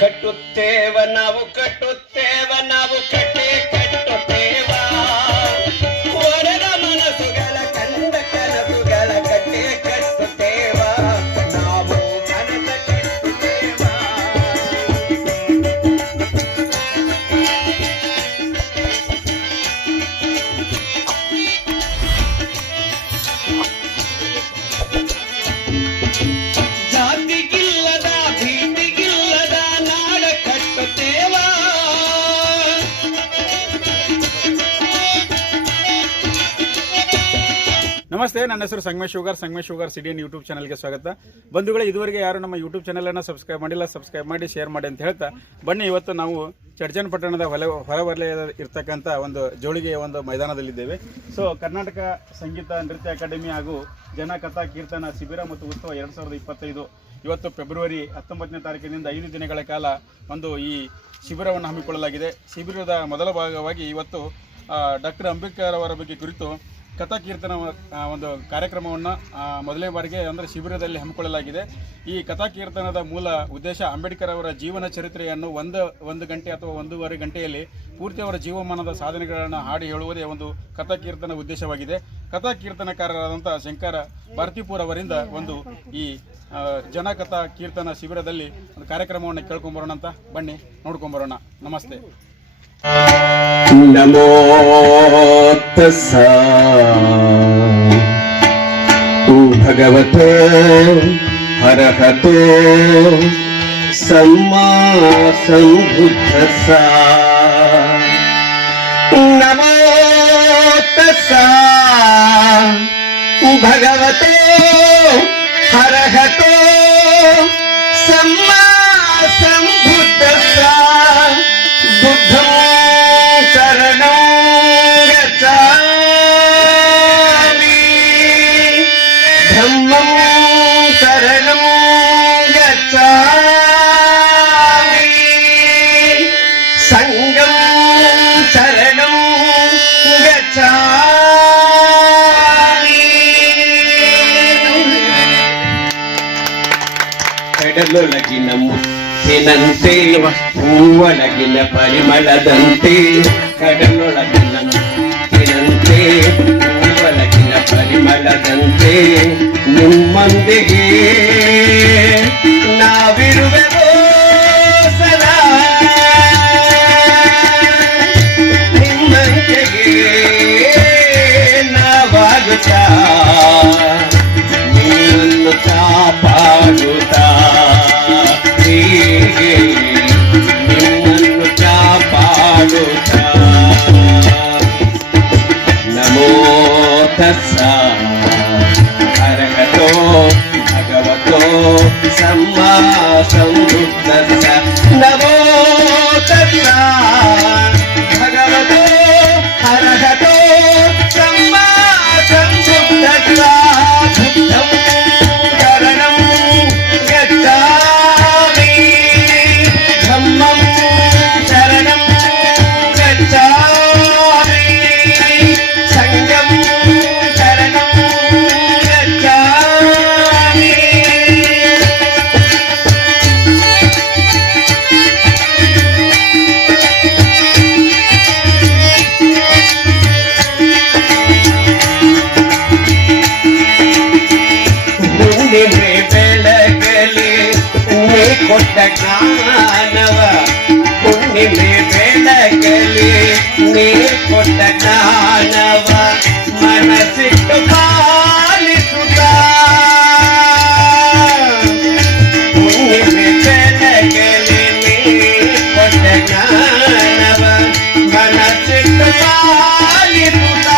ಕಟ್ಟುತ್ತೇವ ನಾವು ಕಟ್ಟುತ್ತೇವ ನಾವು ಕಟ್ಟೆ ಕಟ್ಟುತ್ತೇವ ಒಡೆದ ಮನಸ್ಸುಗಳ ಕಂಡ ಕನಸುಗಳ ಕಟ್ಟೆ ಕಟ್ಟುತ್ತೇವ ನಾವು ಮನದ ಕಟ್ಟುತ್ತೇವ. ಜಾತಿಗಿಲ್ಲದ ಭೀತಿಗಿಲ್ಲದ ನಾಡ ಕಟ್ಟುತ್ತೇವ. ನಮಸ್ತೆ, ನನ್ನ ಹೆಸರು ಸಂಗಮೇಶ್ ಶುಗರ್ ಸಿಡಿಯನ್ ಯೂಟ್ಯೂಬ್ ಚಾನಲ್ಗೆ ಸ್ವಾಗತ. ಬಂಧುಗಳೇ, ಇದುವರೆಗೆ ಯಾರು ನಮ್ಮ ಯೂಟ್ಯೂಬ್ ಚಾನಲನ್ನು ಸಬ್ಸ್ಕ್ರೈಬ್ ಮಾಡಿಲ್ಲ, ಸಬ್ಸ್ಕ್ರೈಬ್ ಮಾಡಿ, ಶೇರ್ ಮಾಡಿ ಅಂತ ಹೇಳ್ತಾ ಬನ್ನಿ. ಇವತ್ತು ನಾವು ಚಡ್ಚನ್ ಪಟ್ಟಣದ ಹೊರವಲಯದ ಇರ್ತಕ್ಕಂಥ ಒಂದು ಜೋಳಿಗೆಯ ಒಂದು ಮೈದಾನದಲ್ಲಿದ್ದೇವೆ. ಸೊ ಕರ್ನಾಟಕ ಸಂಗೀತ ನೃತ್ಯ ಅಕಾಡೆಮಿ ಹಾಗೂ ಜನಕಥಾ ಕೀರ್ತನ ಶಿಬಿರ ಮತ್ತು ಉತ್ಸವ 2025 ಇವತ್ತು ಫೆಬ್ರವರಿ 19ನೇ ತಾರೀಕಿನಿಂದ 5 ದಿನಗಳ ಕಾಲ ಒಂದು ಈ ಶಿಬಿರವನ್ನು ಹಮ್ಮಿಕೊಳ್ಳಲಾಗಿದೆ. ಶಿಬಿರದ ಮೊದಲ ಭಾಗವಾಗಿ ಇವತ್ತು ಡಾಕ್ಟರ್ ಅಂಬೇಡ್ಕರ್ ಅವರ ಬಗ್ಗೆ ಕುರಿತು ಕಥಾ ಕೀರ್ತನ ಒಂದು ಕಾರ್ಯಕ್ರಮವನ್ನು ಮೊದಲನೇ ಬಾರಿಗೆ ಅಂದರೆ ಶಿಬಿರದಲ್ಲಿ ಹಮ್ಮಿಕೊಳ್ಳಲಾಗಿದೆ. ಈ ಕಥಾ ಕೀರ್ತನದ ಮೂಲ ಉದ್ದೇಶ ಅಂಬೇಡ್ಕರ್ ಅವರ ಜೀವನ ಚರಿತ್ರೆಯನ್ನು ಒಂದು ಗಂಟೆ ಅಥವಾ 1.5 ಗಂಟೆಯಲ್ಲಿ ಪೂರ್ತಿ ಅವರ ಜೀವಮಾನದ ಸಾಧನೆಗಳನ್ನು ಹಾಡಿ ಹೇಳುವುದೇ ಒಂದು ಕಥಾ ಕೀರ್ತನ ಉದ್ದೇಶವಾಗಿದೆ. ಕಥಾ ಕೀರ್ತನಕಾರರಾದಂಥ ಶಂಕರ ಭಾರತೀಪುರ ಅವರಿಂದ ಒಂದು ಈ ಜನಕಥಾ ಕೀರ್ತನ ಶಿಬಿರದಲ್ಲಿ ಒಂದು ಕಾರ್ಯಕ್ರಮವನ್ನು ಕೇಳ್ಕೊಂಬರೋಣ ಅಂತ ಬನ್ನಿ, ನೋಡ್ಕೊಂಬರೋಣ. ನಮಸ್ತೆ. ನಮೋ ತಸ್ಸಾ ಭಗವತೋ ಅರಹತೋ ಸಮ್ಮಾ ಸಂಬುದ್ಧಸ್ಸಾ. ನಮೋ ತಸ್ಸಾ ಭಗವತೋ ಅರಹತೋ ಸಮ್ಮಾ ಸಂಬುದ್ಧಸ್ಸಾ. ಬುದ್ಧಂ ಶರಣಂ ಗಚ್ಚಾಮಿ, ಧಮ್ಮಂ ಶರಣಂ ಗಚ್ಚಾಮಿ, ಸಂಘಂ ಶರಣಂ ಗಚ್ಚಾಮಿ. ಕಡಲೊಳಗಿನ ಮುತ್ತಿನಂತೆ ಹೂವೊಳಗಿನ ಪರಿಮಳದಂತೆ, ಕಡಲೊಳಗಿನ ಮುತ್ತಿನಂತೆ ಹೂವೊಳಗಿನ ಪರಿಮಳದಂತೆ ನಿಮ್ಮೊಂದಿಗೆ ನಾವಿರುವೆವೋ ಸದಾ. ನಿಮ್ಮಂತೆಗೆ ನಾವಾಗುತ್ತಾ ನಿಮ್ಮನ್ನು ಕಾಪಾಡುತ್ತಾ ನಿಮ್ಮನ್ನು ಕಾಪಾಡುತ್ತಾ. ನಮೋ ತಸ್ಸಾ ಅರಹತೋ ಭಗವತೋ ಸಮ್ಮಾ ಸಂಬುದ್ಧಸ್ಸಾ. ನಮೋ ತಸ್ಸಾ ಭಗವತೋ ಅರಹತೋ ಸಮ್ಮಾ ಸಂಬುದ್ಧಸ್ಸಾ. ಬುದ್ಧಂ ಶರಣಂ ಗಚ್ಚಾಮಿ, ಧಮ್ಮಂ ಶರಣಂ ಗಚ್ಚಾಮಿ, ಸಂಘಂ ಶರಣಂ ಗಚ್ಚಾಮಿ. ಹುಣ್ಣಿಮೆ ಬೆಳಗಲಿ ನೀ ಕೊಟ್ಟ ಜ್ಞಾನವ, ಹುಣ್ಣಿಮೆ ಬೆಳಗಲಿ ನೀ ಕೊಟ್ಟ ಜ್ಞಾನವ ಮನಸ್ಸಿಟ್ಟು ಪಾಲಿಸುತ್ತ. ಹುಣ್ಣಿಮೆ ಬೆಳಗಲಿ ನೀ ಕೊಟ್ಟ ಜ್ಞಾನವ ಮನಸ್ಸಿಟ್ಟು ಪಾಲಿಸುತ್ತ.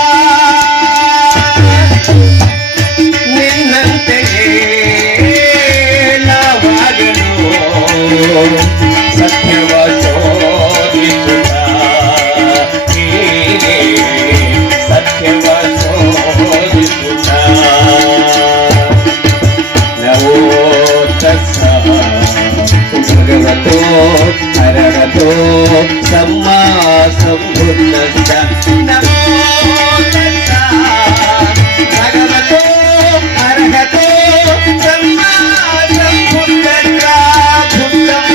ನಿನ್ನಂತೆಯೇ ನಾವಾಗಲು ಸತ್ಯವ ಶೋಧಿಸುತ್ತ, ಹೀಗೆ ಸತ್ಯವ ಶೋಧಿಸುತ್ತ. ನಮೋ ತಸ್ಸಾ ಭಗವತೋ ಅರಹತೋ ಸಮ್ಮಾ ಸಂಬುದ್ಧಸ್ಸಾ. ನಮೋ ತಸ್ಸಾ ಭಗವತೋ ಅರಹತೋ ಸಮ್ಮಾ ಸಂಬುದ್ಧಸ್ಸಾ. ಬುದ್ಧಂ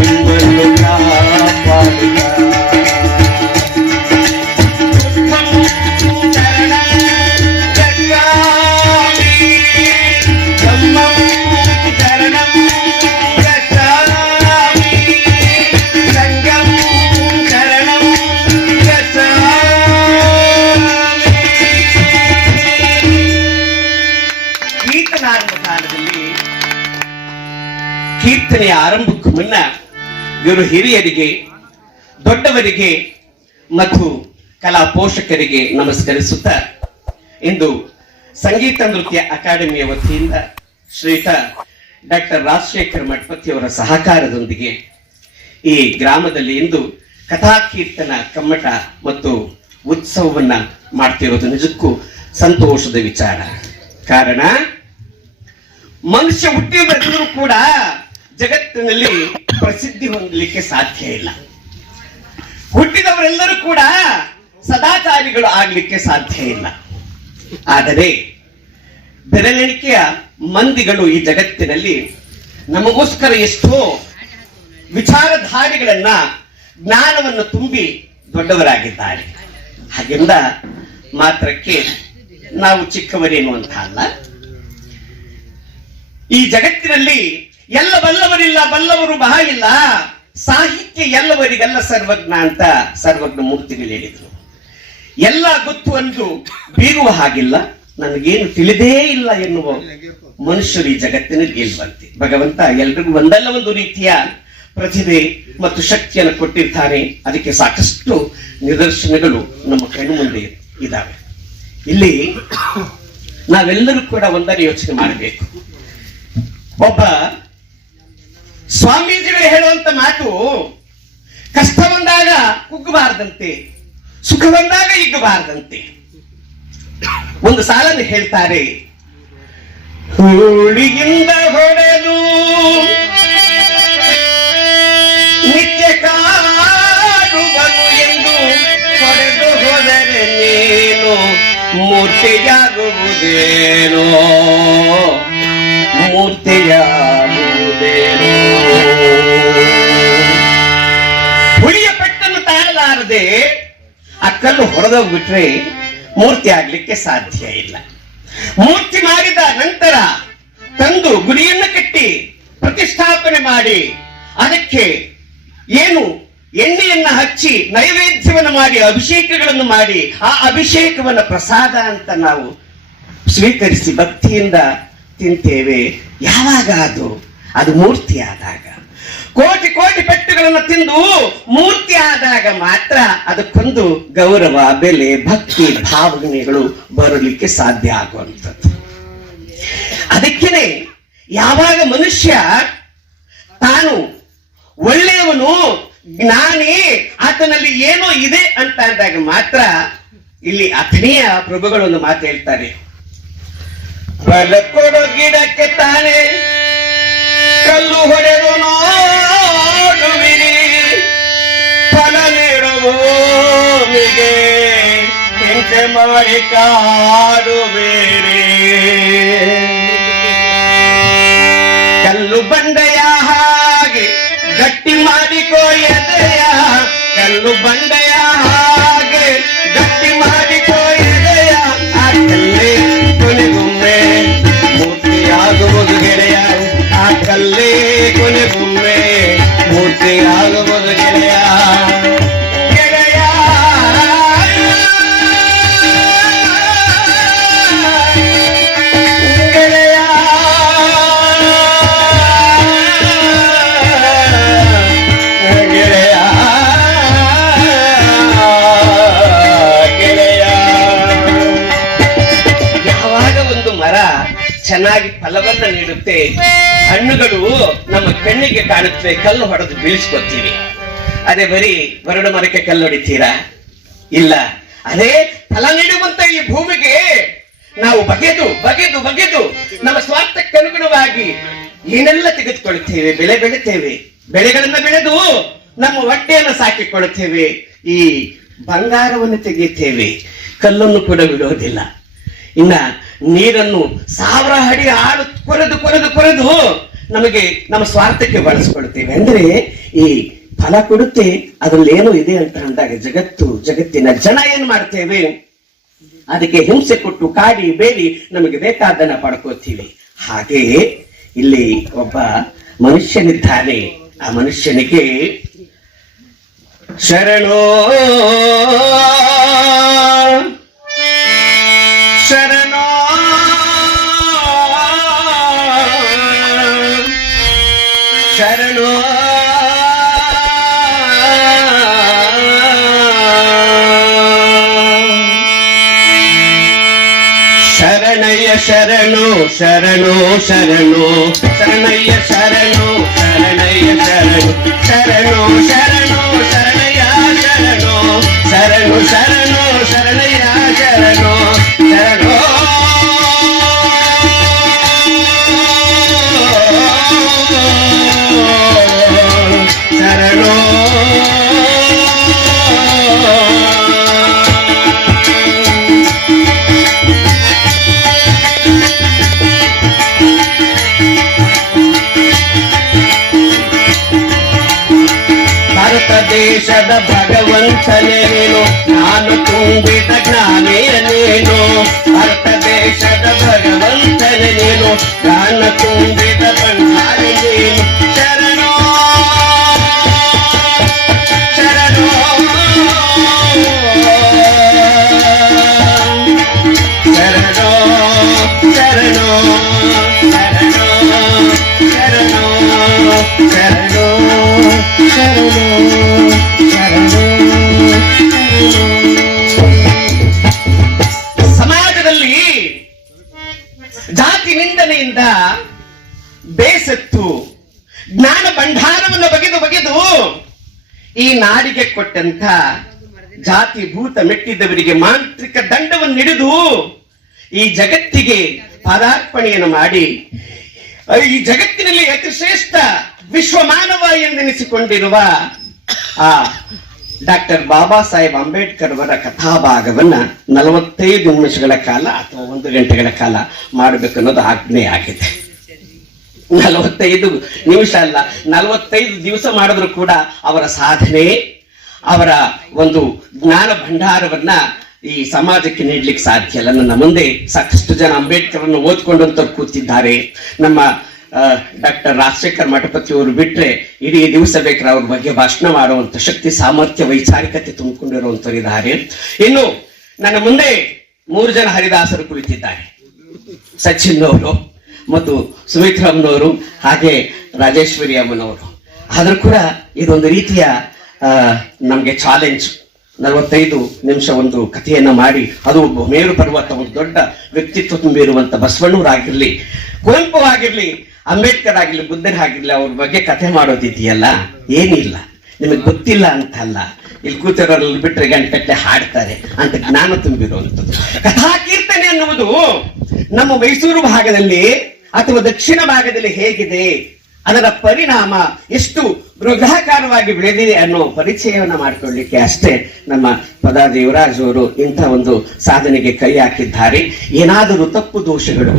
ನಿಮ್ಮನ್ನು ಕಾಪಾಡುತ್ತಾ ಕೀರ್ತನೆಯ ಆರಂಭಕ್ಕೂ ಮುನ್ನ ಇವರು ಹಿರಿಯರಿಗೆ, ದೊಡ್ಡವರಿಗೆ ಮತ್ತು ಕಲಾ ಪೋಷಕರಿಗೆ ನಮಸ್ಕರಿಸುತ್ತಾ ಇಂದು ಸಂಗೀತ ನೃತ್ಯ ಅಕಾಡೆಮಿಯ ವತಿಯಿಂದ ಶ್ರೀಯುತ ಡಾಕ್ಟರ್ ರಾಜಶೇಖರ್ ಮಠಪತಿಯವರ ಸಹಕಾರದೊಂದಿಗೆ ಈ ಗ್ರಾಮದಲ್ಲಿ ಇಂದು ಕಥಾಕೀರ್ತನ ಕಮ್ಮಟ ಮತ್ತು ಉತ್ಸವವನ್ನ ಮಾಡ್ತಿರೋದು ನಿಜಕ್ಕೂ ಸಂತೋಷದ ವಿಚಾರ. ಕಾರಣ ಮನುಷ್ಯ ಹುಟ್ಟಿದವರೆಲ್ಲರೂ ಕೂಡ ಜಗತ್ತಿನಲ್ಲಿ ಪ್ರಸಿದ್ಧಿ ಹೊಂದಲಿಕ್ಕೆ ಸಾಧ್ಯ ಇಲ್ಲ. ಹುಟ್ಟಿದವರೆಲ್ಲರೂ ಕೂಡ ಸದಾಚಾರಿಗಳು ಆಗ್ಲಿಕ್ಕೆ ಸಾಧ್ಯ ಇಲ್ಲ. ಆದರೆ ಬೆರಳೆಣಿಕೆಯ ಮಂದಿಗಳು ಈ ಜಗತ್ತಿನಲ್ಲಿ ನಮಗೋಸ್ಕರ ಎಷ್ಟೋ ವಿಚಾರಧಾರೆಗಳನ್ನ, ಜ್ಞಾನವನ್ನು ತುಂಬಿ ದೊಡ್ಡವರಾಗಿದ್ದಾರೆ. ಹಾಗೆಂದ ಮಾತ್ರಕ್ಕೆ ನಾವು ಚಿಕ್ಕವರೇನು ಅಂತ ಅಲ್ಲ. ಈ ಜಗತ್ತಿನಲ್ಲಿ ಎಲ್ಲ ಬಲ್ಲವರಿಲ್ಲ, ಬಲ್ಲವರು ಬಹ ಇಲ್ಲ. ಸಾಹಿತ್ಯ ಎಲ್ಲವರಿಗೆಲ್ಲ ಸರ್ವಜ್ಞ ಅಂತ ಸರ್ವಜ್ಞ ಮೂರ್ತಿಗಳು ಹೇಳಿದರು. ಎಲ್ಲ ಗೊತ್ತು ಅಂದು ಬೀಗುವ ಹಾಗಿಲ್ಲ, ನನಗೇನು ತಿಳಿದೇ ಇಲ್ಲ ಎನ್ನುವ ಮನುಷ್ಯರು ಈ ಜಗತ್ತಿನಲ್ಲಿ ಇಲ್ವಂತೆ. ಭಗವಂತ ಎಲ್ರಿಗೂ ಒಂದಲ್ಲ ಒಂದು ರೀತಿಯ ಪ್ರತಿಭೆ ಮತ್ತು ಶಕ್ತಿಯನ್ನು ಕೊಟ್ಟಿರ್ತಾನೆ. ಅದಕ್ಕೆ ಸಾಕಷ್ಟು ನಿದರ್ಶನಗಳು ನಮ್ಮ ಕಣ್ಣು ಮುಂದೆ ಇದ್ದಾವೆ. ಇಲ್ಲಿ ನಾವೆಲ್ಲರೂ ಕೂಡ ಒಂದನ್ನು ಯೋಚನೆ ಮಾಡಬೇಕು. ಒಬ್ಬ ಸ್ವಾಮೀಜಿಗಳು ಹೇಳುವಂತ ಮಾತು, ಕಷ್ಟ ಬಂದಾಗ ಕುಗ್ಗಬಾರದಂತೆ, ಸುಖ ಬಂದಾಗ ಹಿಗ್ಗಬಾರದಂತೆ. ಒಂದು ಸಾಲನ್ನು ಹೇಳ್ತಾರೆ, ಹೂಳಿಯಿಂದ ಹೊಡೆದು ನಿತ್ಯ ಕಾಡುವನು ಎಂದು ಹೊಡೆದು ಹೋದರೆ ನೀನು ಮೂರ್ತಿಯಾಗುವುದೇನೋ, ಮೂರ್ತಿಯಾಗುವುದೇನೋ. ಹುಳಿಯ ಪೆಟ್ಟನ್ನು ತಾಳಲಾರದೆ ಆ ಕಲ್ಲು ಹೊಡೆದೋಗ್ಬಿಟ್ರೆ ಮೂರ್ತಿ ಆಗ್ಲಿಕ್ಕೆ ಸಾಧ್ಯ ಇಲ್ಲ. ಮೂರ್ತಿ ಮಾಡಿದ ನಂತರ ತಂದು ಗುಡಿಯನ್ನು ಕಟ್ಟಿ ಪ್ರತಿಷ್ಠಾಪನೆ ಮಾಡಿ ಅದಕ್ಕೆ ಏನು ಎಣ್ಣೆಯನ್ನ ಹಚ್ಚಿ ನೈವೇದ್ಯವನ್ನು ಮಾಡಿ ಅಭಿಷೇಕಗಳನ್ನು ಮಾಡಿ ಆ ಅಭಿಷೇಕವನ್ನ ಪ್ರಸಾದ ಅಂತ ನಾವು ಸ್ವೀಕರಿಸಿ ಭಕ್ತಿಯಿಂದ ತಿಂತೇವೆ. ಯಾವಾಗ ಅದು ಮೂರ್ತಿ ಆದಾಗ, ಕೋಟಿ ಕೋಟಿ ಪೆಟ್ಟುಗಳನ್ನು ತಿಂದು ಮೂರ್ತಿ ಆದಾಗ ಮಾತ್ರ ಅದಕ್ಕೊಂದು ಗೌರವ, ಬೆಲೆ, ಭಕ್ತಿ ಭಾವನೆಗಳು ಬರಲಿಕ್ಕೆ ಸಾಧ್ಯ ಆಗುವಂಥದ್ದು. ಅದಕ್ಕೇನೆ ಯಾವಾಗ ಮನುಷ್ಯ ತಾನು ಒಳ್ಳೆಯವನು, ಜ್ಞಾನಿ, ಆತನಲ್ಲಿ ಏನೋ ಇದೆ ಅಂತ ಅಂದಾಗ ಮಾತ್ರ ಇಲ್ಲಿ ಅಥಣಿಯ ಪ್ರಭುಗಳೊಂದು ಮಾತು ಹೇಳ್ತಾರೆ, ಫಲ ಕೊಡೋ ಗಿಡಕ್ಕೆ ತಾನೇ ಕಲ್ಲು ಹೊಡೆದು ನೋಡುವಿರಿ, ಫಲ ನೀಡುವೋಮಿಗೆ ಹಿಂಸೆ ಮಾಡಿ ಕಾಡುವಿರಿ. ಕಲ್ಲು ಬಂಡೆಯ ಹಾಗೆ ಗಟ್ಟಿ ಮಾಡಿಕೋ ಎದೆಯ, ಕಲ್ಲು ಬಂಡೆಯ ಹಾಗೆ ಗಟ್ಟಿ ಮಾಡಿಕೋ ಎದೆಯ, ಆ ಕಲ್ಲೇ ಕೊನೆಗೊಮ್ಮೆ ಮೂರ್ತಿಯಾಗುವುದು ಗೆಳೆಯ, ಆ ಕಲ್ಲೇ ಕೊನೆಗೊಮ್ಮೆ ಮೂರ್ತಿಯಾಗುವುದು ಗೆಳೆಯ. ಗೆಳೆಯ ಗೆಳೆಯ ಗೆಳೆಯ ಗೆಳೆಯ. ಯಾವಾಗ ಒಂದು ಮರ ಚೆನ್ನಾಗಿ ಫಲವನ್ನ ನೀಡುತ್ತೆ, ಹಣ್ಣುಗಳು ನಮ್ಮ ಕಣ್ಣಿಗೆ ಕಾಣುತ್ತವೆ, ಕಲ್ಲು ಹೊಡೆದು ಬೀಳಿಸ್ಕೊತೀವಿ. ಅದೇ ಬರೀ ಬರಡು ಮರಕ್ಕೆ ಕಲ್ಲು ಹೊಡಿತೀರಾ? ಇಲ್ಲ. ಅದೇ ಫಲ ನೀಡುವಂತ ಈ ಭೂಮಿಗೆ ನಾವು ಬಗೆದು ಬಗೆದು ಬಗೆದು ನಮ್ಮ ಸ್ವಾರ್ಥಕ್ಕೆ ಅನುಗುಣವಾಗಿ ಏನೆಲ್ಲ ತೆಗೆದುಕೊಳ್ತೇವೆ, ಬೆಳೆ ಬೆಳಿತೇವೆ, ಬೆಳೆಗಳನ್ನ ಬೆಳೆದು ನಮ್ಮ ಹೊಟ್ಟೆಯನ್ನು ಸಾಕಿಕೊಳ್ಳುತ್ತೇವೆ, ಈ ಬಂಗಾರವನ್ನು ತೆಗೆಯುತ್ತೇವೆ, ಕಲ್ಲನ್ನು ಕೂಡ ಬಿಡೋದಿಲ್ಲ. ಇನ್ನ ನೀರನ್ನು 1000 ಅಡಿ ಆಳು ಕೊರೆದು ನಮಗೆ ನಮ್ಮ ಸ್ವಾರ್ಥಕ್ಕೆ ಬಳಸ್ಕೊಳ್ತೇವೆ. ಅಂದ್ರೆ ಈ ಫಲ ಕೊಡುತ್ತೆ, ಅದ್ರಲ್ಲಿ ಏನೋ ಇದೆ ಅಂತ ಅಂದಾಗ ಜಗತ್ತಿನ ಜನ ಏನ್ ಮಾಡ್ತೇವೆ, ಅದಕ್ಕೆ ಹಿಂಸೆ ಕೊಟ್ಟು ಕಾಡಿ ಬೇಡಿ ನಮಗೆ ಬೇಕಾದನ್ನ ಪಡ್ಕೋತೀವಿ. ಹಾಗೆಯೇ ಇಲ್ಲಿ ಒಬ್ಬ ಮನುಷ್ಯನಿದ್ದಾನೆ. ಆ ಮನುಷ್ಯನಿಗೆ ಶರಣೋ ಶರಣೋ ಶರಣೋ ಶರಣಯ್ಯ ಶರಣು ಶರಣು ಶರಣು ಶರಣಯ್ಯ ಶರಣು ಶರಣಯ್ಯ ಶರಣು ಶರಣು ಶರಣು ಶರಣಯ್ಯ ಶರಣು ಶರಣು ಶರಣು ಶರಣಯ್ಯ ಶರಣು ಶರಣೋ ಶರಣೋ ದೇಶದ ಭಗವಂತನೇ ನೀನು, ನಾನು ತುಂಬಿದ ಜ್ಞಾನಿಯ ನೀನು. ಭಾರತ ದೇಶದ ಭಗವಂತನೇ ನೀನು, ನಾನು ತುಂಬಿದ ಭಂಡಾರಿ ನೀನು. ಶರಣೋ ಶರಣೋ ಶರಣೋ ಶರಣೋ ಶರಣೋ ಶರಣೋ ಶರಣೋ ಶರಣೋ. ಸಮಾಜದಲ್ಲಿ ಜಾತಿ ನಿಂದನೆಯಿಂದ ಬೇಸತ್ತು ಜ್ಞಾನ ಭಂಡಾರವನ್ನು ಬಗೆದು ಈ ನಾಡಿಗೆ ಕೊಟ್ಟಂತ ಜಾತಿ ಭೂತ ಮೆಟ್ಟಿದವರಿಗೆ ಮಾಂತ್ರಿಕ ದಂಡವನ್ನು ಹಿಡಿದು ಈ ಜಗತ್ತಿಗೆ ಪಾದಾರ್ಪಣೆಯನ್ನು ಮಾಡಿ ಈ ಜಗತ್ತಿನಲ್ಲಿ ಅತಿ ಶ್ರೇಷ್ಠ ವಿಶ್ವ ಮಾನವ ಎಂದೆನಿಸಿಕೊಂಡಿರುವ ಆ ಡಾಕ್ಟರ್ ಬಾಬಾ ಸಾಹೇಬ್ ಅಂಬೇಡ್ಕರ್ ಅವರ ಕಥಾಭಾಗವನ್ನ 45 ನಿಮಿಷಗಳ ಕಾಲ ಅಥವಾ 1 ಗಂಟೆಗಳ ಕಾಲ ಮಾಡಬೇಕು ಅನ್ನೋದು ಆಜ್ಞೆ ಆಗಿದೆ. 45 ನಿಮಿಷ ಅಲ್ಲ, 45 ದಿವಸ ಮಾಡಿದ್ರು ಕೂಡ ಅವರ ಸಾಧನೆ, ಅವರ ಒಂದು ಜ್ಞಾನ ಭಂಡಾರವನ್ನ ಈ ಸಮಾಜಕ್ಕೆ ನೀಡ್ಲಿಕ್ಕೆ ಸಾಧ್ಯ ಇಲ್ಲ. ನನ್ನ ಮುಂದೆ ಸಾಕಷ್ಟು ಜನ ಅಂಬೇಡ್ಕರ್ ಅನ್ನು ಓದ್ಕೊಂಡಂತವ್ರು ಕೂತಿದ್ದಾರೆ. ನಮ್ಮ ಡಾಕ್ಟರ್ ರಾಜಶೇಖರ್ ಮಠಪತಿ ಅವರು ಬಿಟ್ರೆ ಇಡೀ ದಿವಸ ಬೇಕಾದ್ರೆ ಅವ್ರ ಬಗ್ಗೆ ಭಾಷಣ ಮಾಡುವಂತ ಶಕ್ತಿ, ಸಾಮರ್ಥ್ಯ, ವೈಚಾರಿಕತೆ ತುಂಬಿಕೊಂಡಿರುವಂತವ್ರು ಇದ್ದಾರೆ. ಇನ್ನು ನನ್ನ ಮುಂದೆ 3 ಜನ ಹರಿದಾಸರು ಕುಳಿತಿದ್ದಾರೆ. ಸಚಿನ್ ಅವರು ಮತ್ತು ಸುಮಿತ್ರಮ್ಮನವರು ಹಾಗೆ ರಾಜೇಶ್ವರಿ ಅಮ್ಮನವರು. ಆದ್ರೂ ಕೂಡ ಇದೊಂದು ರೀತಿಯ ನಮ್ಗೆ ಚಾಲೆಂಜ್. 45 ನಿಮಿಷ ಒಂದು ಕಥೆಯನ್ನ ಮಾಡಿ, ಅದು ಒಬ್ಬ ಮೇರು ಪರ್ವತ, ಒಂದು ದೊಡ್ಡ ವ್ಯಕ್ತಿತ್ವ ತುಂಬಿರುವಂತ ಬಸವಣ್ಣವರಾಗಿರ್ಲಿ, ಕುವೆಂಪು ಆಗಿರ್ಲಿ, ಅಂಬೇಡ್ಕರ್ ಆಗಿರ್ಲಿ, ಬುದ್ಧರಾಗಿರ್ಲಿ, ಅವ್ರ ಬಗ್ಗೆ ಕಥೆ ಮಾಡೋದಿದೆಯಲ್ಲ, ಏನಿಲ್ಲ, ನಿಮಗೆ ಗೊತ್ತಿಲ್ಲ ಅಂತಲ್ಲ. ಇಲ್ಲಿ ಕೂತಿರೋರಲ್ಲಿ ಬಿಟ್ಟರೆ ಗಂಟೆ ಹಾಡ್ತಾರೆ ಅಂತ ಜ್ಞಾನ ತುಂಬಿರುವಂಥದ್ದು. ಕಥಾ ಕೀರ್ತನೆ ಅನ್ನುವುದು ನಮ್ಮ ಮೈಸೂರು ಭಾಗದಲ್ಲಿ ಅಥವಾ ದಕ್ಷಿಣ ಭಾಗದಲ್ಲಿ ಹೇಗಿದೆ, ಅದರ ಪರಿಣಾಮ ಎಷ್ಟು ಬೃಹದಾಕಾರವಾಗಿ ಬೆಳೆದಿದೆ ಅನ್ನೋ ಪರಿಚಯವನ್ನ ಮಾಡಿಕೊಳ್ಳಿಕ್ಕೆ ಅಷ್ಟೇ ನಮ್ಮ ಪದ ದೇವರಾಜ್ ಅವರು ಇಂಥ ಒಂದು ಸಾಧನೆಗೆ ಕೈ ಹಾಕಿದ್ದಾರೆ. ಏನಾದರೂ ತಪ್ಪು ದೋಷಗಳು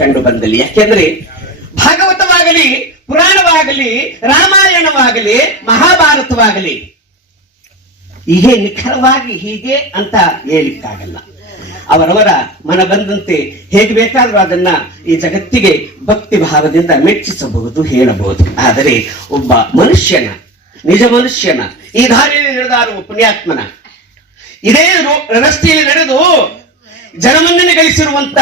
ಕಂಡು ಬಂದಲ್ಲಿ, ಯಾಕೆಂದ್ರೆ ಭಾಗವತವಾಗಲಿ, ಪುರಾಣವಾಗಲಿ, ರಾಮಾಯಣವಾಗಲಿ, ಮಹಾಭಾರತವಾಗಲಿ ಹೀಗೆ ನಿಖರವಾಗಿ ಹೀಗೆ ಅಂತ ಹೇಳಿಕ್ಕಾಗಲ್ಲ. ಅವರವರ ಮನ ಬಂದಂತೆ ಹೇಗೆ ಬೇಕಾದ್ರೂ ಅದನ್ನ ಈ ಜಗತ್ತಿಗೆ ಭಕ್ತಿ ಭಾವದಿಂದ ಮೆಚ್ಚಿಸಬಹುದು, ಹೇಳಬಹುದು. ಆದರೆ ಒಬ್ಬ ಮನುಷ್ಯನ, ನಿಜ ಮನುಷ್ಯನ, ಈ ದಾರಿಯಲ್ಲಿ ನಡೆದಾರುವ ಪುಣ್ಯಾತ್ಮನ, ಇದೇ ರಸ್ತೆಯಲ್ಲಿ ನಡೆದು ಜನಮನ್ನಣೆ ಗಳಿಸಿರುವಂತ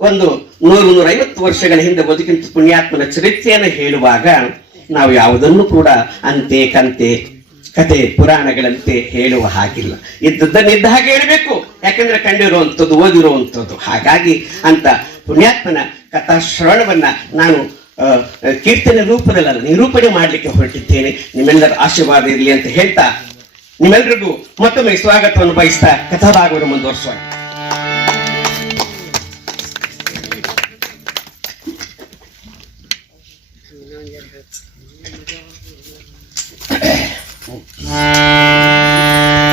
ಒಂದು 100-150 ವರ್ಷಗಳ ಹಿಂದೆ ಬದುಕಿಂತ ಪುಣ್ಯಾತ್ಮನ ಚರಿತ್ರೆಯನ್ನು ಹೇಳುವಾಗ ನಾವು ಯಾವುದನ್ನು ಕೂಡ ಅಂತೆ ಕಂತೆ ಕತೆ ಪುರಾಣಗಳಂತೆ ಹೇಳುವ ಹಾಗಿಲ್ಲ. ಇದ್ದದ್ದನ್ನಿದ್ದ ಹಾಗೆ ಹೇಳಬೇಕು, ಯಾಕಂದ್ರೆ ಕಂಡಿರುವಂಥದ್ದು, ಓದಿರುವಂಥದ್ದು. ಹಾಗಾಗಿ ಅಂತ ಪುಣ್ಯಾತ್ಮನ ಕಥಾ ಶ್ರವಣವನ್ನ ನಾನು ಕೀರ್ತನೆ ರೂಪದಲ್ಲ, ನಿರೂಪಣೆ ಮಾಡಲಿಕ್ಕೆ ಹೊರಟಿದ್ದೇನೆ. ನಿಮ್ಮೆಲ್ಲರ ಆಶೀರ್ವಾದ ಇರಲಿ ಅಂತ ಹೇಳ್ತಾ ನಿಮ್ಮೆಲ್ಲರಿಗೂ ಮತ್ತೊಮ್ಮೆ ಸ್ವಾಗತವನ್ನು ಬಯಸ್ತಾ ಕಥಾಭಾಗವನ್ನು ಮುಂದುವರಿಸೋಣ.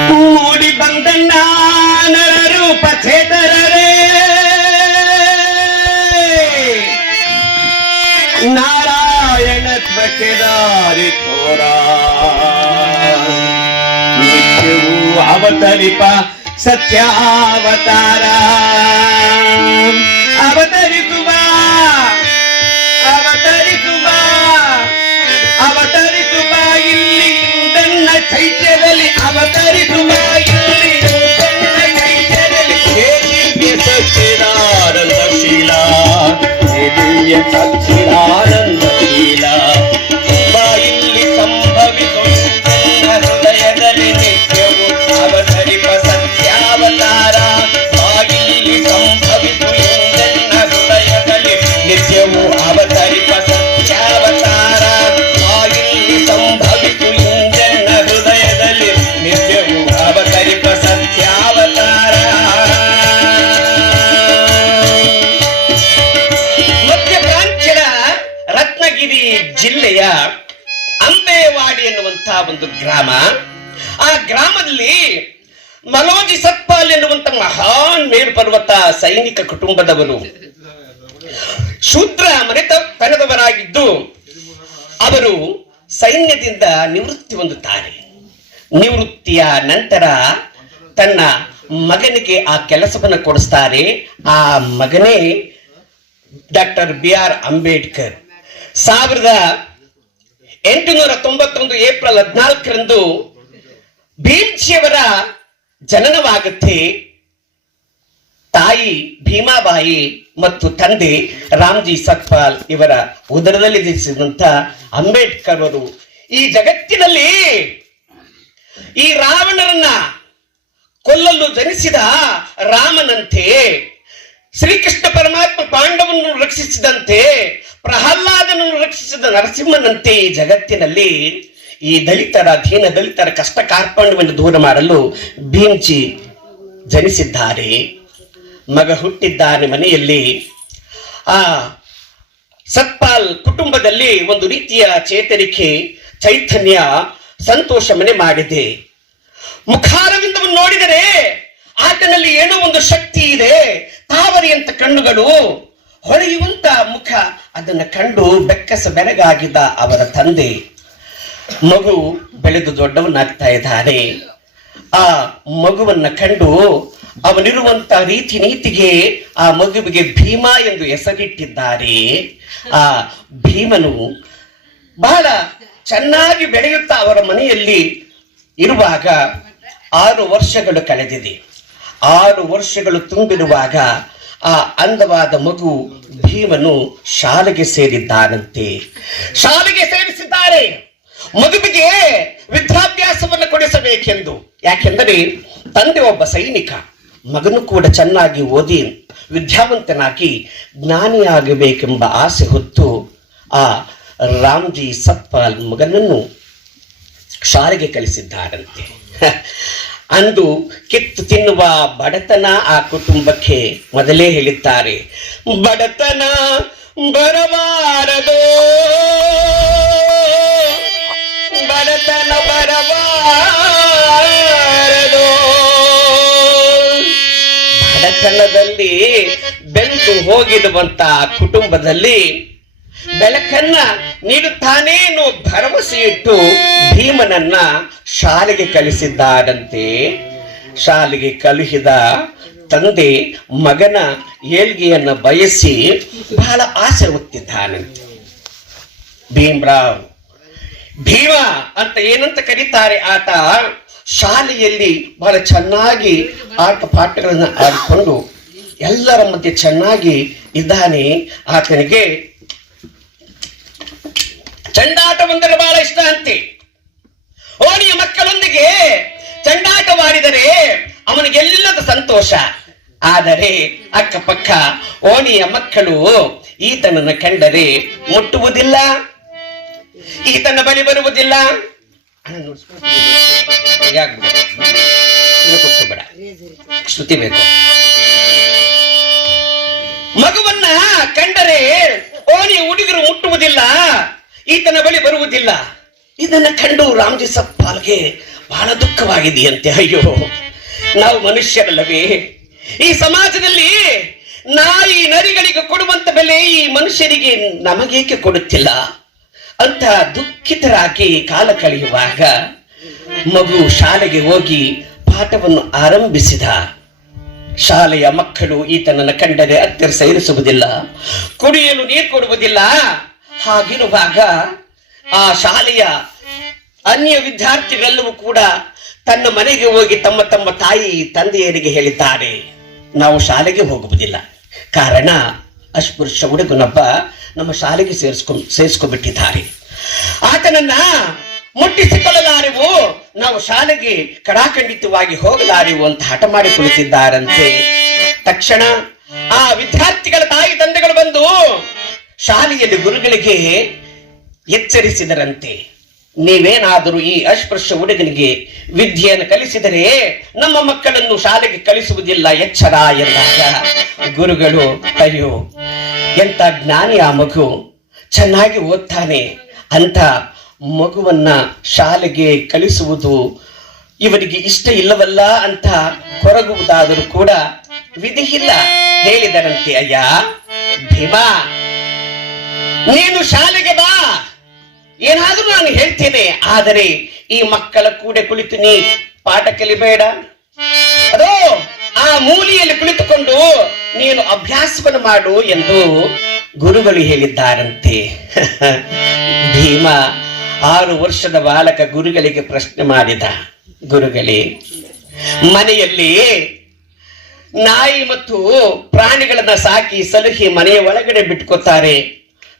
ಮೂಡಿ ಬಂದ ಅವತರಿಪ ಸತ್ಯಾವತಾರ ಅವತರಿಸುವ ಅವತರಿಸುವ ಅವತರಿಸುವ ಇಲ್ಲಿ ತನ್ನ ಚೈತ್ಯದಲ್ಲಿ ಅವತರಿಸುವ ಇಲ್ಲಿ ತನ್ನ ಚೈತ್ಯದಲ್ಲಿ ಸಚ್ಚಿದಾನಂದ ಶೀಲ ಸಚ್ಚಿದಾನಂದ ಶೀಲ ಬಾಯಿಲ್ಲಿ ಸಂಭವಿಸು ಹೃದಯದಲ್ಲಿ ನಿತ್ಯವು ಅವತರಿಪ ಸತ್ಯಾವತಾರ ಬಾಯಿಲ್ಲಿ ಸಂಭವಿಸು ಎಂದೆನ್ನ ಹೃದಯದಲ್ಲಿ ನಿತ್ಯವು ಅವತರಿಪ ಸತ್ಯಾವತಾರ ಬಾಯಿಲ್ಲಿ ಸಂಭವಿಸು ಎಂದೆನ್ನ ಹೃದಯದಲ್ಲಿ ನಿತ್ಯವು ಅವತರಿಪ ಸತ್ಯಾವತಾರ ಮಧ್ಯಪ್ರಾಂತ್ಯದ ರತ್ನಗಿರಿ ಜಿಲ್ಲೆಯ ಅಂಬೇವಾಡಿ ಎನ್ನುವಂತಹ ಒಂದು ಗ್ರಾಮ. ಆ ಗ್ರಾಮದಲ್ಲಿ ಮನೋಜಿ ಸತ್ಪಾಲ್ ಎನ್ನುವಂತ ಮಹಾನ್ ಮೇರುಪರ್ವತ ಸೈನಿಕ ಕುಟುಂಬದವರು ಶೂದ್ರ ಮನೆತನದವರಾಗಿದ್ದು ಅವರು ಸೈನ್ಯದಿಂದ ನಿವೃತ್ತಿ ಹೊಂದುತ್ತಾರೆ. ನಿವೃತ್ತಿಯ ನಂತರ ತನ್ನ ಮಗನಿಗೆ ಆ ಕೆಲಸವನ್ನು ಕೊಡಿಸ್ತಾರೆ. ಆ ಮಗನೇ ಡಾಕ್ಟರ್ BR ಅಂಬೇಡ್ಕರ್. 1891 ಏಪ್ರಿಲ್ 14ರಂದು ಭೀಮ್ಜಿಯವರ ಜನನವಾಗುತ್ತೆ. ತಾಯಿ ಭೀಮಾಬಾಯಿ ಮತ್ತು ತಂದೆ ರಾಮ್ಜಿ ಸತ್ಪಾಲ್ ಇವರ ಉದರದಲ್ಲಿ ಜನಿಸಿದಂತ ಅಂಬೇಡ್ಕರ್ ಅವರು ಈ ಜಗತ್ತಿನಲ್ಲಿ ಈ ರಾವಣರನ್ನ ಕೊಲ್ಲಲು ಜನಿಸಿದ ರಾಮನಂತೆ, ಶ್ರೀಕೃಷ್ಣ ಪರಮಾತ್ಮ ಪಾಂಡವನ್ನು ರಕ್ಷಿಸಿದಂತೆ, ಪ್ರಹ್ಲಾದನನ್ನು ರಕ್ಷಿಸಿದ ನರಸಿಂಹನಂತೆ ಈ ಜಗತ್ತಿನಲ್ಲಿ ಈ ದಲಿತರ ದೀನ ದಲಿತರ ಕಷ್ಟ ಕಾರ್ಪಣ್ಯವನ್ನು ದೂರ ಮಾಡಲು ಭೀಮ್ಜಿ ಜನಿಸಿದ್ದಾರೆ. ಮಗ ಹುಟ್ಟಿದ್ದಾನೆ ಮನೆಯಲ್ಲಿ. ಆ ಸತ್ಪಾಲ್ ಕುಟುಂಬದಲ್ಲಿ ಒಂದು ರೀತಿಯ ಚೇತರಿಕೆ, ಚೈತನ್ಯ, ಸಂತೋಷ ಮನೆ ಮಾಡಿದೆ. ಮುಖಾರವಿಂದವನ್ನು ನೋಡಿದರೆ ಆತನಲ್ಲಿ ಏನೋ ಒಂದು ಶಕ್ತಿ ಇದೆ. ತಾವರಿಯಂತ ಕಣ್ಣುಗಳು, ಹೊಳೆಯುವಂತ ಮುಖ, ಅದನ್ನ ಕಂಡು ಬೆಕ್ಕಸ ಬೆರಗಾಗಿದ್ದ ಅವರ ತಂದೆ. ಮಗು ಬೆಳೆದು ದೊಡ್ಡವನಾಗ್ತಾ ಇದ್ದಾನೆ. ಆ ಮಗುವನ್ನ ಕಂಡು ಅವನಿರುವಂತ ರೀತಿ ನೀತಿಗೆ ಆ ಮಗುವಿಗೆ ಭೀಮ ಎಂದು ಹೆಸರಿಟ್ಟಿದ್ದಾರೆ. ಆ ಭೀಮನು ಬಹಳ ಚೆನ್ನಾಗಿ ಬೆಳೆಯುತ್ತಾ ಅವರ ಮನೆಯಲ್ಲಿ ಇರುವಾಗ 6 ವರ್ಷಗಳು ಕಳೆದಿದೆ. 6 ವರ್ಷಗಳು ತುಂಬಿರುವಾಗ ಆ ಅಂದವಾದ ಮಗು ಭೀಮನು ಶಾಲೆಗೆ ಸೇರಿದ್ದಾನಂತೆ. ಶಾಲೆಗೆ ಸೇರಿಸಿದ್ದಾರೆ. ಮಗುವಿಗೆ ವಿದ್ಯಾಭ್ಯಾಸವನ್ನು ಕೊಡಿಸಬೇಕೆಂದು. ಯಾಕೆಂದರೆ ತಂದೆ ಒಬ್ಬ ಸೈನಿಕ, ಮಗನು ಕೂಡ ಚೆನ್ನಾಗಿ ಓದಿ ವಿದ್ಯಾವಂತನಾಗಿ ಜ್ಞಾನಿಯಾಗಬೇಕೆಂಬ ಆಸೆ ಹೊತ್ತು ಆ ರಾಮ್ಜಿ ಸತ್ಪಾಲ್ ಮಗನನ್ನು ಶಾಲೆಗೆ ಕಳಿಸಿದ್ದಾರಂತೆ. ಅಂದು ಕಿತ್ತು ತಿನ್ನುವ ಬಡತನ ಆ ಕುಟುಂಬಕ್ಕೆ ಮೊದಲೇ ಹೇಳಿದ್ದಾರೆ. ಬಡತನ ಬರಬಾರದು, ಬಡತನ ಬರಬಾರದು. ಬಡತನದಲ್ಲಿ ಬೆಂದು ಹೋಗಿರುವಂತ ಕುಟುಂಬದಲ್ಲಿ ಬೆಳಕನ್ನ ನೀಡುತ್ತಾನೆ ಅನ್ನೋ ಭರವಸೆ ಇಟ್ಟು ಭೀಮನನ್ನ ಶಾಲೆಗೆ ಕಳಿಸಿದ್ದಾರಂತೆ. ಶಾಲೆಗೆ ಕಳುಹಿದ ತಂದೆ ಮಗನ ಏಳ್ಗೆಯನ್ನ ಬಯಸಿ ಬಹಳ ಆಸೆ ಹೊತ್ತಿದ್ದಾನಂತೆ. ಭೀಮರಾವ್, ಭೀಮ ಅಂತ ಏನಂತ ಕರೀತಾರೆ. ಆತ ಶಾಲೆಯಲ್ಲಿ ಬಹಳ ಚೆನ್ನಾಗಿ ಆಟ ಪಾಠಗಳನ್ನ ಆಡಿಕೊಂಡು ಎಲ್ಲರ ಮಧ್ಯೆ ಚೆನ್ನಾಗಿ ಇದ್ದಾನೆ. ಆತನಿಗೆ ಚಂಡಾಟವೆಂದರೆ ಬಹಳ ಇಷ್ಟ ಅಂತೆ. ಓಣಿಯ ಮಕ್ಕಳೊಂದಿಗೆ ಚಂಡಾಟವಾಡಿದರೆ ಅವನಿಗೆಲ್ಲದ ಸಂತೋಷ. ಆದರೆ ಅಕ್ಕಪಕ್ಕ ಓಣಿಯ ಮಕ್ಕಳು ಈತನನ್ನು ಕಂಡರೆ ಮುಟ್ಟುವುದಿಲ್ಲ, ಈತನ ಬಳಿ ಬರುವುದಿಲ್ಲ. ಶ್ರುತಿ ಬೇಕು. ಮಗುವನ್ನ ಕಂಡರೆ ಓಣಿಯ ಹುಡುಗರು ಮುಟ್ಟುವುದಿಲ್ಲ, ಈತನ ಬಳಿ ಬರುವುದಿಲ್ಲ. ಇದನ್ನ ಕಂಡು ರಾಮ್ಜಿ ಸತ್ಪಾಲ್ಗೆ ಬಹಳ ದುಃಖವಾಗಿದೆಯಂತೆ. ಅಯ್ಯೋ, ನಾವು ಮನುಷ್ಯರಲ್ಲವೇ? ಈ ಸಮಾಜದಲ್ಲಿ ನಾಯಿ ನರಿಗಳಿಗೆ ಕೊಡುವಂತ ಬೆಲೆ ಈ ಮನುಷ್ಯರಿಗೆ ನಮಗೇಕೆ ಕೊಡುತ್ತಿಲ್ಲ ಅಂತ ದುಃಖಿತರಾಗಿ ಕಾಲ ಕಳೆಯುವಾಗ ಮಗು ಶಾಲೆಗೆ ಹೋಗಿ ಪಾಠವನ್ನು ಆರಂಭಿಸಿದ. ಶಾಲೆಯ ಮಕ್ಕಳು ಈತನನ್ನು ಕಂಡರೆ ಹತ್ತಿರ ಸೇರಿಸುವುದಿಲ್ಲ, ಕುಡಿಯಲು ನೀರು ಕೊಡುವುದಿಲ್ಲ. ಹಾಗಿರುವಾಗ ಆ ಶಾಲೆಯ ಅನ್ಯ ವಿದ್ಯಾರ್ಥಿಗಳೆಲ್ಲವೂ ಕೂಡ ತನ್ನ ಮನೆಗೆ ಹೋಗಿ ತಮ್ಮ ತಮ್ಮ ತಾಯಿ ತಂದೆಯರಿಗೆ ಹೇಳಿದ್ದಾರೆ, ನಾವು ಶಾಲೆಗೆ ಹೋಗುವುದಿಲ್ಲ. ಕಾರಣ ಅಸ್ಪೃಶ್ಯ ಹುಡುಗನೊಬ್ಬ ನಮ್ಮ ಶಾಲೆಗೆ ಸೇರಿಸ್ಕೊಂಡ್ಬಿಟ್ಟಿದ್ದಾರೆ. ಆತನನ್ನ ಮುಟ್ಟಿಸಿಕೊಳ್ಳಲಾರೆವು, ನಾವು ಶಾಲೆಗೆ ಕಡಾಖಂಡಿತವಾಗಿ ಹೋಗಲಾರೆವು ಅಂತ ಹಠ ಮಾಡಿ ಕುಳಿತಿದ್ದಾರಂತೆ. ತಕ್ಷಣ ಆ ವಿದ್ಯಾರ್ಥಿಗಳ ತಾಯಿ ತಂದೆಗಳು ಬಂದು ಶಾಲೆಯಲ್ಲಿ ಗುರುಗಳಿಗೆ ಎಚ್ಚರಿಸಿದರಂತೆ, ನೀವೇನಾದರೂ ಈ ಅಸ್ಪೃಶ್ಯ ಹುಡುಗನಿಗೆ ವಿದ್ಯೆಯನ್ನು ಕಲಿಸಿದರೆ ನಮ್ಮ ಮಕ್ಕಳನ್ನು ಶಾಲೆಗೆ ಕಳಿಸುವುದಿಲ್ಲ, ಎಚ್ಚರ ಎಂದಾಗ ಗುರುಗಳು, ಅಯ್ಯೋ ಎಂತ ಜ್ಞಾನಿ ಆ ಮಗು, ಚೆನ್ನಾಗಿ ಓದ್ತಾನೆ ಅಂತ ಮಗುವನ್ನ ಶಾಲೆಗೆ ಕಳಿಸುವುದು ಇವರಿಗೆ ಇಷ್ಟ ಇಲ್ಲವಲ್ಲ ಅಂತ ಕೊರಗುವುದಾದರೂ ಕೂಡ ವಿಧಿ ಇಲ್ಲ. ಹೇಳಿದರಂತೆ, ಅಯ್ಯ ಭೀಮಾ, ನೀನು ಶಾಲೆಗೆ ಬಾ, ಏನಾದ್ರೂ ನಾನು ಹೇಳ್ತೇನೆ, ಆದರೆ ಈ ಮಕ್ಕಳ ಕೂಡ ಕುಳಿತು ನೀ ಪಾಠ ಕಲಿಬೇಡ, ಅದೋ ಆ ಮೂಲೆಯಲ್ಲಿ ಕುಳಿತುಕೊಂಡು ನೀನು ಅಭ್ಯಾಸವನ್ನು ಮಾಡು ಎಂದು ಗುರುಗಳು ಹೇಳಿದ್ದಾರಂತೆ. ಭೀಮ 6 ವರ್ಷದ ಬಾಲಕ ಗುರುಗಳಿಗೆ ಪ್ರಶ್ನೆ ಮಾಡಿದ, ಗುರುಗಳೇ, ಮನೆಯಲ್ಲಿ ನಾಯಿ ಮತ್ತು ಪ್ರಾಣಿಗಳನ್ನ ಸಾಕಿ ಸಲಹಿ ಮನೆಯ ಒಳಗಡೆ ಬಿಟ್ಕೋತಾರೆ,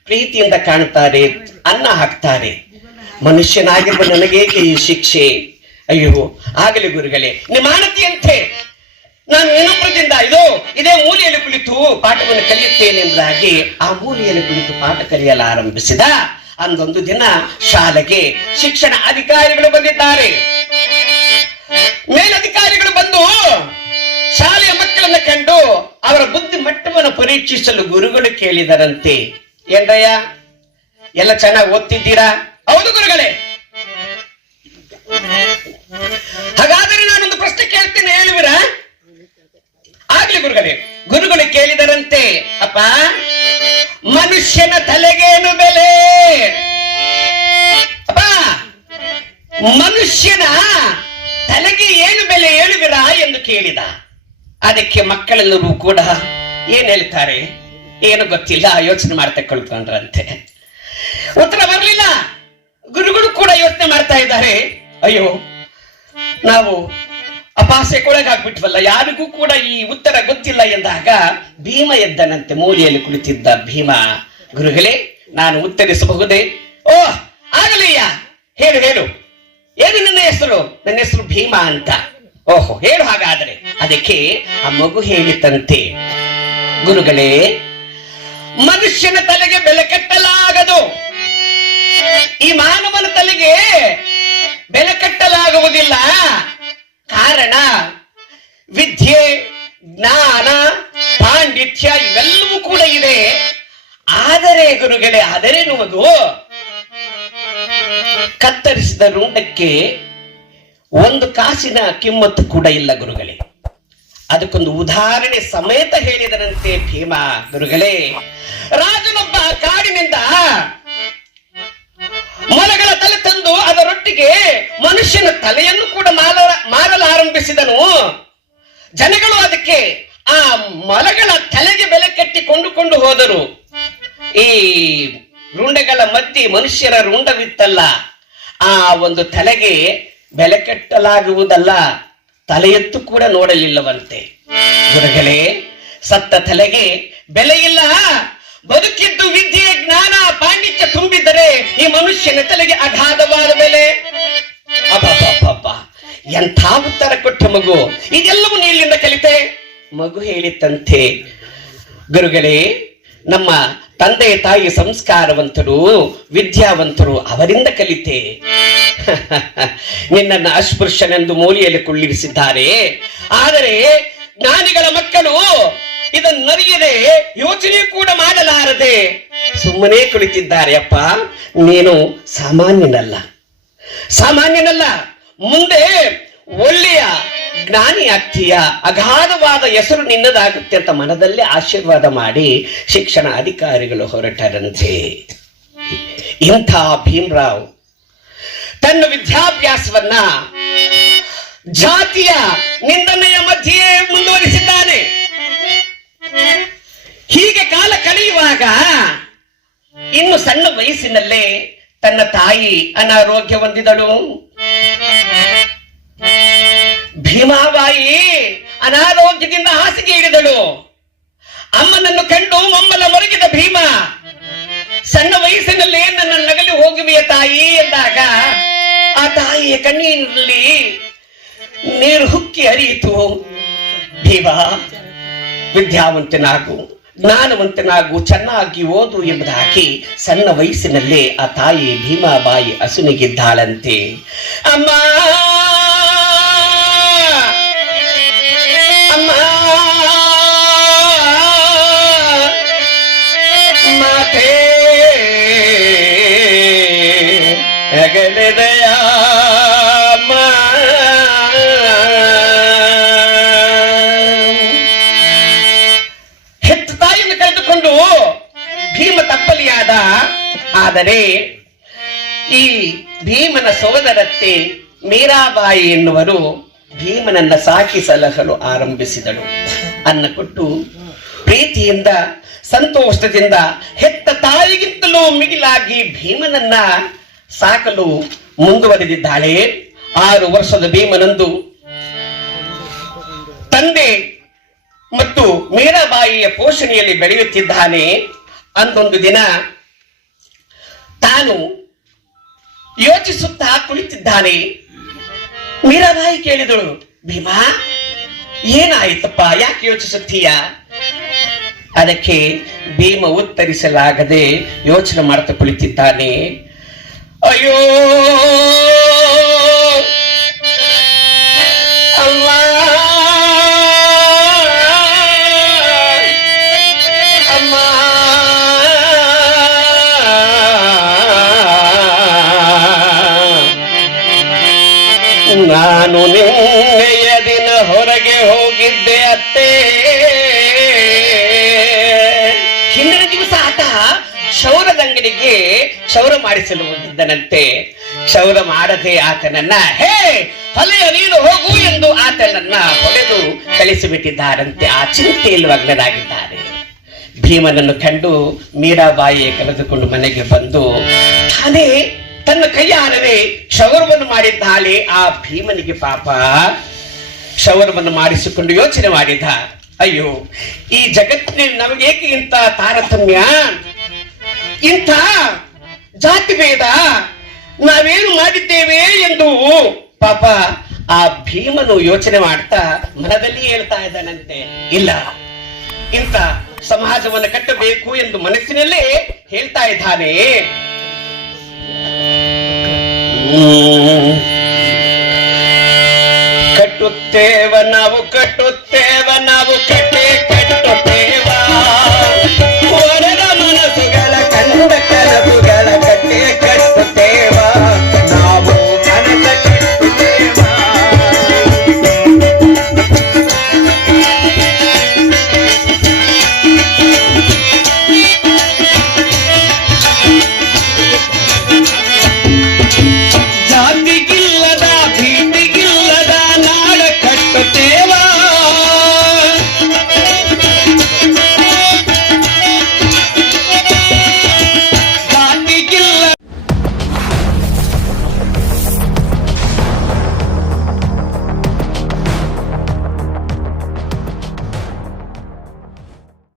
ಪ್ರೀತಿಯಿಂದ ಕಾಣುತ್ತಾರೆ, ಅನ್ನ ಹಾಕ್ತಾರೆ, ಮನುಷ್ಯನಾಗಿರುವ ನನಗೇಕೆ ಈ ಶಿಕ್ಷೆ? ಅಯ್ಯೋ ಆಗಲಿ ಗುರುಗಳೇ, ನಿಮ್ಮ ಆಣತಿಯಂತೆ ನಾನು ಇನ್ನೊಬ್ಬರಿಂದ ಇದೇ ಮೂಲೆಯಲ್ಲಿ ಕುಳಿತು ಪಾಠವನ್ನು ಕಲಿಯುತ್ತೇನೆ ಎಂಬುದಾಗಿ ಆ ಮೂಲೆಯಲ್ಲಿ ಕುಳಿತು ಪಾಠ ಕಲಿಯಲು ಆರಂಭಿಸಿದ. ಅಂದೊಂದು ದಿನ ಶಾಲೆಗೆ ಶಿಕ್ಷಣ ಅಧಿಕಾರಿಗಳು ಬಂದಿದ್ದಾರೆ. ಮೇಲಧಿಕಾರಿಗಳು ಬಂದು ಶಾಲೆಯ ಮಕ್ಕಳನ್ನ ಕಂಡು ಅವರ ಬುದ್ಧಿ ಮಟ್ಟವನ್ನು ಪರೀಕ್ಷಿಸಲು ಗುರುಗಳು ಕೇಳಿದರಂತೆ, ಏನ್ರಯ್ಯ ಎಲ್ಲ ಚೆನ್ನಾಗಿ ಓದ್ತಿದ್ದೀರಾ? ಹೌದು ಗುರುಗಳೇ. ಹಾಗಾದರೆ ನಾನೊಂದು ಪ್ರಶ್ನೆ ಕೇಳ್ತೇನೆ, ಹೇಳುವಿರಾ? ಆಗ್ಲಿ ಗುರುಗಳೇ. ಗುರುಗಳು ಕೇಳಿದರಂತೆ, ಅಪ್ಪ, ಮನುಷ್ಯನ ತಲೆಗೇನು ಬೆಲೆ? ಅಪ್ಪ, ಮನುಷ್ಯನ ತಲೆಗೆ ಏನು ಬೆಲೆ ಹೇಳುವಿರಾ ಎಂದು ಕೇಳಿದ. ಅದಕ್ಕೆ ಮಕ್ಕಳೆಲ್ಲರೂ ಕೂಡ ಏನ್ ಹೇಳ್ತಾರೆ ಏನು ಗೊತ್ತಿಲ್ಲ, ಯೋಚನೆ ಮಾಡ್ತಾ ಕಳ್ಕೊಂಡ್ರಂತೆ. ಉತ್ತರ ಬರಲಿಲ್ಲ. ಗುರುಗಳು ಕೂಡ ಯೋಚನೆ ಮಾಡ್ತಾ ಇದ್ದಾರೆ, ಅಯ್ಯೋ ನಾವು ಅಪಾಸೆಗೊಳಗಾಗ್ಬಿಟ್ವಲ್ಲ, ಯಾರಿಗೂ ಕೂಡ ಈ ಉತ್ತರ ಗೊತ್ತಿಲ್ಲ ಎಂದಾಗ ಭೀಮ ಎದ್ದನಂತೆ. ಮೂಲೆಯಲ್ಲಿ ಕುಳಿತಿದ್ದ ಭೀಮ, ಗುರುಗಳೇ ನಾನು ಉತ್ತರಿಸಬಹುದೇ? ಓ ಆಗಲಿಯ್ಯ, ಹೇಳು ಹೇಳು, ಏನು ನನ್ನ ಹೆಸರು? ನನ್ನ ಹೆಸರು ಭೀಮ ಅಂತ. ಓಹೋ ಹೇಳು ಹಾಗಾದರೆ. ಅದಕ್ಕೆ ಆ ಮಗು ಹೇಳಿತಂತೆ, ಗುರುಗಳೇ, ಮನುಷ್ಯನ ತಲೆಗೆ ಬೆಲೆ ಕಟ್ಟಲಾಗದು, ಈ ಮಾನವನ ತಲೆಗೆ ಬೆಲೆ ಕಟ್ಟಲಾಗುವುದಿಲ್ಲ. ಕಾರಣ ವಿದ್ಯೆ, ಜ್ಞಾನ, ಪಾಂಡಿತ್ಯ ಇವೆಲ್ಲವೂ ಕೂಡ ಇದೆ. ಆದರೆ ಗುರುಗಳೇ, ಆದರೆ ಮಗು ಕತ್ತರಿಸಿದ ರುಂಡಕ್ಕೆ 1 ಕಾಸಿನ ಕಿಮ್ಮತ್ತು ಕೂಡ ಇಲ್ಲ ಗುರುಗಳೇ. ಅದಕ್ಕೊಂದು ಉದಾಹರಣೆ ಸಮೇತ ಹೇಳಿದರಂತೆ ಭೀಮ. ಗುರುಗಳೇ, ರಾಜನೊಬ್ಬ ಕಾಡಿನಿಂದ ಮೊಲಗಳ ತಲೆ ತಂದು ಅದರೊಟ್ಟಿಗೆ ಮನುಷ್ಯನ ತಲೆಯನ್ನು ಕೂಡ ಮಾರಲು ಆರಂಭಿಸಿದನು. ಜನಗಳು ಅದಕ್ಕೆ ಆ ಮೊಲಗಳ ತಲೆಗೆ ಬೆಲೆ ಕಟ್ಟಿ ಕೊಂಡುಕೊಂಡು ಹೋದರು. ಈ ರುಂಡಗಳ ಮಧ್ಯೆ ಮನುಷ್ಯರ ರುಂಡವಿತ್ತಲ್ಲ, ಆ ಒಂದು ತಲೆಗೆ ಬೆಲೆ ಕಟ್ಟಲಾಗುವುದಲ್ಲ, ತಲೆಯತ್ತು ಕೂಡ ನೋಡಲಿಲ್ಲವಂತೆ. ಗುರುಗಳೇ, ಸತ್ತ ತಲೆಗೆ ಬೆಲೆ ಇಲ್ಲ, ಬದುಕಿದ್ದು ವಿದ್ಯೆ, ಜ್ಞಾನ, ಪಾಂಡಿತ್ಯ ತುಂಬಿದ್ದರೆ ಈ ಮನುಷ್ಯನ ತಲೆಗೆ ಅಗಾಧವಾದ ಬೆಲೆ. ಅಬ್ಬಬ್ಬಬ್ಬ, ಎಂಥ ಉತ್ತರ ಕೊಟ್ಟ ಮಗು! ಇದೆಲ್ಲವೂ ನೀಲಿಂದ ಕಲಿತೆ? ಮಗು ಹೇಳಿತಂತೆ, ಗುರುಗಳೇ, ನಮ್ಮ ತಂದೆ ತಾಯಿ ಸಂಸ್ಕಾರವಂತರು, ವಿದ್ಯಾವಂತರು, ಅವರಿಂದ ಕಲಿತೆ. ನಿನ್ನನ್ನು ಅಸ್ಪೃಶ್ಯನೆಂದು ಮೂಲೆಯಲ್ಲಿ ಕುಳ್ಳಿರಿಸಿದ್ದಾರೆ, ಆದರೆ ಜ್ಞಾನಿಗಳ ಮಕ್ಕಳು ಇದನ್ನರಿಯದೆ ಯೋಚನೆ ಕೂಡ ಮಾಡಲಾರದೆ ಸುಮ್ಮನೆ ಕುಳಿತಿದ್ದಾರೆ. ಅಪ್ಪ, ನೀನು ಸಾಮಾನ್ಯನಲ್ಲ, ಮುಂದೆ ಒಳ್ಳೆಯ ಜ್ಞಾನಿ ಆಗ್ತೀಯ, ಅಗಾಧವಾದ ಹೆಸರು ನಿನ್ನದಾಗುತ್ತೆ ಅಂತ ಮನದಲ್ಲೇ ಆಶೀರ್ವಾದ ಮಾಡಿ ಶಿಕ್ಷಣ ಅಧಿಕಾರಿಗಳು ಹೊರಟರಂತೆ. ಇಂಥ ಭೀಮರಾವ್ ತನ್ನ ವಿದ್ಯಾಭ್ಯಾಸವನ್ನ ಜಾತಿಯ ನಿಂದನೆಯ ಮಧ್ಯೆ ಮುಂದುವರಿಸಿದ್ದಾನೆ. ಹೀಗೆ ಕಾಲ ಕಳೆಯುವಾಗ ಇನ್ನು ಸಣ್ಣ ವಯಸ್ಸಿನಲ್ಲೇ ತನ್ನ ತಾಯಿ ಅನಾರೋಗ್ಯ ಹೊಂದಿದಳು. ಭೀಮಾಬಾಯಿ ಅನಾರೋಗ್ಯದಿಂದ ಹಾಸಿಗೆ ಹಿಡಿದಳು. ಅಮ್ಮನನ್ನು ಕಂಡು ಮೊಮ್ಮಲ ಮೊರಗಿದ ಭೀಮ, ಸಣ್ಣ ವಯಸ್ಸಿನಲ್ಲೇ ನನ್ನ ನಗಲಿ ಹೋಗುವೆಯ ತಾಯಿ ಎಂದಾಗ ಆ ತಾಯಿಯ ಕಣ್ಣೀರಿನಲ್ಲಿ ನೀರು ಹುಕ್ಕಿ ಹರಿಯಿತು. ಭೀಮ, ವಿದ್ಯಾವಂತನಾಗು, ಜ್ಞಾನವಂತನಾಗು, ಚೆನ್ನಾಗಿ ಓದು ಎಂಬುದಾಗಿ ಸಣ್ಣ ವಯಸ್ಸಿನಲ್ಲೇ ಆ ತಾಯಿ ಭೀಮಾಬಾಯಿ ಅಸುನಿಗಿದ್ದಾಳಂತೆ. ಅಮ್ಮ ಅಮ್ಮ ಮಾತೆ ಅಗಲೆದಯ ಹೆತ್ತ ತಾಯಿಯನ್ನು ಕಳೆದುಕೊಂಡು ಭೀಮ ತಪ್ಪಲಿಯಾದ. ಆದರೆ ಈ ಭೀಮನ ಸೋದರತ್ತೆ ಮೀರಾಬಾಯಿ ಎನ್ನುವರು ಭೀಮನನ್ನ ಸಾಕಿ ಸಲಹಲು ಆರಂಭಿಸಿದಳು. ಅನ್ನ ಕೊಟ್ಟು ಪ್ರೀತಿಯಿಂದ ಸಂತೋಷದಿಂದ ಹೆತ್ತ ತಾಯಿಗಿಂತಲೂ ಮಿಗಿಲಾಗಿ ಭೀಮನನ್ನ ಸಾಕಲು ಮುಂದುವರೆದಿದ್ದಾಳೆ. 6 ವರ್ಷದ ಭೀಮನಂದು ತಂದೆ ಮತ್ತು ಮೀರಾಬಾಯಿಯ ಪೋಷಣೆಯಲ್ಲಿ ಬೆಳೆಯುತ್ತಿದ್ದಾನೆ. ಅಂದೊಂದು ದಿನ ತಾನು ಯೋಚಿಸುತ್ತಾ ಕುಳಿತಿದ್ದಾನೆ. ಮೀರಾಬಾಯಿ ಕೇಳಿದಳು, ಭೀಮಾ ಏನಾಯಿತಪ್ಪ, ಯಾಕೆ ಯೋಚಿಸುತ್ತೀಯ? ಅದಕ್ಕೆ ಭೀಮ ಉತ್ತರಿಸಲಾಗದೆ ಯೋಚನೆ ಮಾಡ್ತಾ ಕುಳಿತಿದ್ದಾನೆ. ಅಯ್ಯೋ ಅಮ್ಮ, ಅಮ್ಮ, ನಾನು ನಿನ್ನೆಯ ದಿನ ಹೊರಗೆ ಹೋಗಿದ್ದೆ ಅತ್ತೆ. ಹಿಂದಿನ ದಿವಸ ಆತ ಕ್ಷೌರದಂಗಡಿಗೆ ಕ್ಷೌರ ಮಾಡಿಸಲು ಹೋಗಿದ್ದನಂತೆ. ಕ್ಷೌರ ಮಾಡದೆ ಆತನನ್ನ ಹೊಲೆಯ ನೀನು ಹೋಗು ಎಂದು ಆತನನ್ನ ಹೊಡೆದು ಕಳಿಸಿಬಿಟ್ಟಿದ್ದಾರಂತೆ. ಆ ಚಿಂತೆಯಲ್ಲಿ ಮಗ್ನರಾಗಿದ್ದಾರೆ. ಭೀಮನನ್ನು ಕಂಡು ಮೀರಾಬಾಯಿ ಕರೆದುಕೊಂಡು ಮನೆಗೆ ಬಂದು ತಾನೇ ತನ್ನ ಕೈಯಾರವೇ ಕ್ಷೌರವನ್ನು ಮಾಡಿದ್ದಾಳೆ. ಆ ಭೀಮನಿಗೆ ಪಾಪ ಕ್ಷೌರವನ್ನು ಮಾಡಿಸಿಕೊಂಡು ಯೋಚನೆ ಮಾಡಿದ, ಅಯ್ಯೋ ಈ ಜಗತ್ತಿನಲ್ಲಿ ನಮಗೇಕೆ ಇಂಥ ತಾರತಮ್ಯ, ಇಂಥ ಜಾತಿ ಭೇದ, ನಾವೇನು ಮಾಡಿದ್ದೇವೆ ಎಂದು ಪಾಪ ಆ ಭೀಮನು ಯೋಚನೆ ಮಾಡ್ತಾ ಮನದಲ್ಲಿ ಹೇಳ್ತಾ ಇದ್ದಾನಂತೆ. ಇಲ್ಲ, ಇಂಥ ಸಮಾಜವನ್ನು ಕಟ್ಟಬೇಕು ಎಂದು ಮನಸ್ಸಿನಲ್ಲೇ ಹೇಳ್ತಾ ಇದ್ದಾನೆ. ಕಟ್ಟುತ್ತೇವ ನಾವು ಕಟ್ಟುತ್ತೇವ ನಾವು ಕಟ್ಟೆ